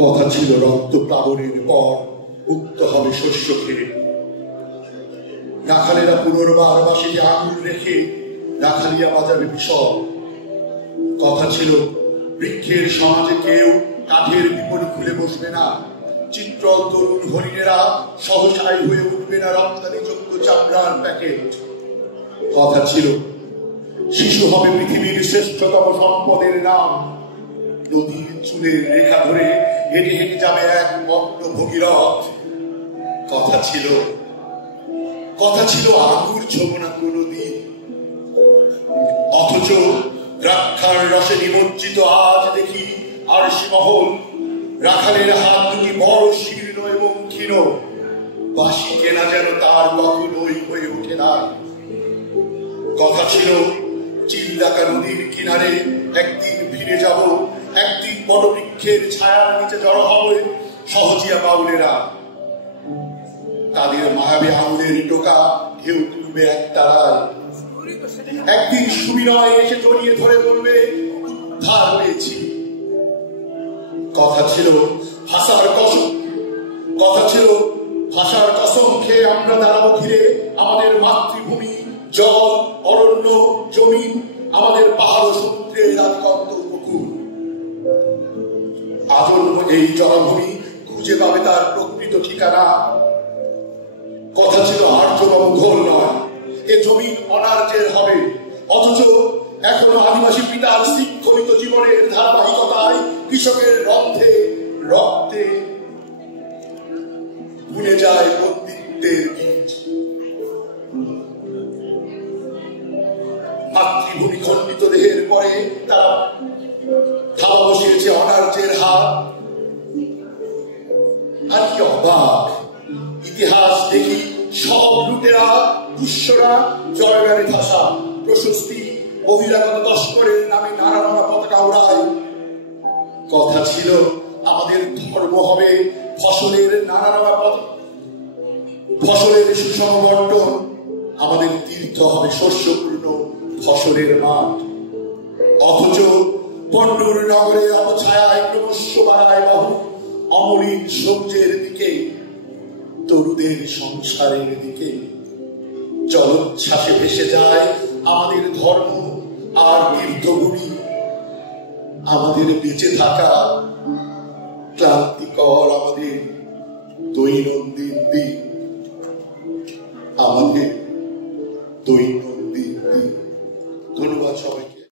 কথা ছিল রক্ত প্লাবনের পর মুক্ত হবে শস্য খেয়ে। রাখালেরা পুনর্বার বাসিতে আঙুল রেখে রাখালিয়া বাজাবে বিষয়। কথা ছিল বৃক্ষের সমাজে কেউ কাঠের বিপরীত খুলে বসবে না। চিত্রল তরুণ হরিণেরা সহসায় হয়ে উঠবে না রপ্তানি যোগ্য চামড়ার প্যাকেট। কথা ছিল শিশু হবে পৃথিবীর শ্রেষ্ঠতম সম্পদের নাম। নদীর চুলের রেখা ধরে হেঁটে হেঁটে যাবে এক মগ্ন ভগীরথ। কথা ছিল আগুর ছোবনা কোনো দিন। অথচ দ্রাক্ষার রসে নিমজ্জিত আজ দেখি আরশি মহল। রাখালের হাত দুটি বড় শীর্ণ এবং ক্ষীণ। বাঁশি কেনা যেন তার কখনোই হয়ে ওঠে না। কথা ছিল চিল্লাকা নদীর কিনারে একদিন ফিরে যাব। একদিন বড় বৃক্ষের ছায়ার নিচে জড়ো হবে সহজিয়া বাউলেরা। তাদের মায়াবী আঙুলের টোকা ঢেউ তুলবে এক তারায়। একদিন সুবিনয় এসে জড়িয়ে ধরে বলবে উদ্ধার পেয়েছি। কথা ছিল ভাষার কসম খেয়ে আমরা দাঁড়াবো ঘিরে আমাদের মাতৃভূমি, জল, অরণ্য, জমিন, আমাদের পাহাড় সমুদ্রের আদিকন্ত উপকূল। আজন্ম এই জলভূমি খুঁজে পাবে তার প্রকৃত ঠিকানা। কথা ছিল আর্য বা মুঘল নয়, এ জমিন অনার্যের হবে। অথচ এখনো আদিবাসী পিতার শৃঙ্খলিত জীবনের ধারাবাহিকতায় কৃষকের রক্তে ভুলে যায় বন্দিত্বের বীজ। মাতৃভূমি খণ্ডিত দেহের পরে তারা থাবা বসিয়েছে অনার্যের হাত। আর কি অবাক ইতিহাস দেখি, সব লুটেরা দুঃসরা জয়গানে ভাষা প্রশস্তি বহিরাগত তস্করের নামে নানা নানা পতাকা উড়ায়। কথা ছিল আমাদের ধর্ম হবে ফসলের ফসলের সুষম বন্টন। আমাদের তীর্থ হবে শস্যপূর্ণ ফসলের মাঠ। অথচ পণ্ডুর নগরের অবছায়ায় ক্রমশ বাড়ায় বহু অমলিন সবজের দিকে, তরুদের সংসারের দিকে। জলোচ্ছ্বাসে ভেসে যায় আমাদের ধর্ম আর তীর্থভূমি। আমাদের বেঁচে থাকা ক্লান্তি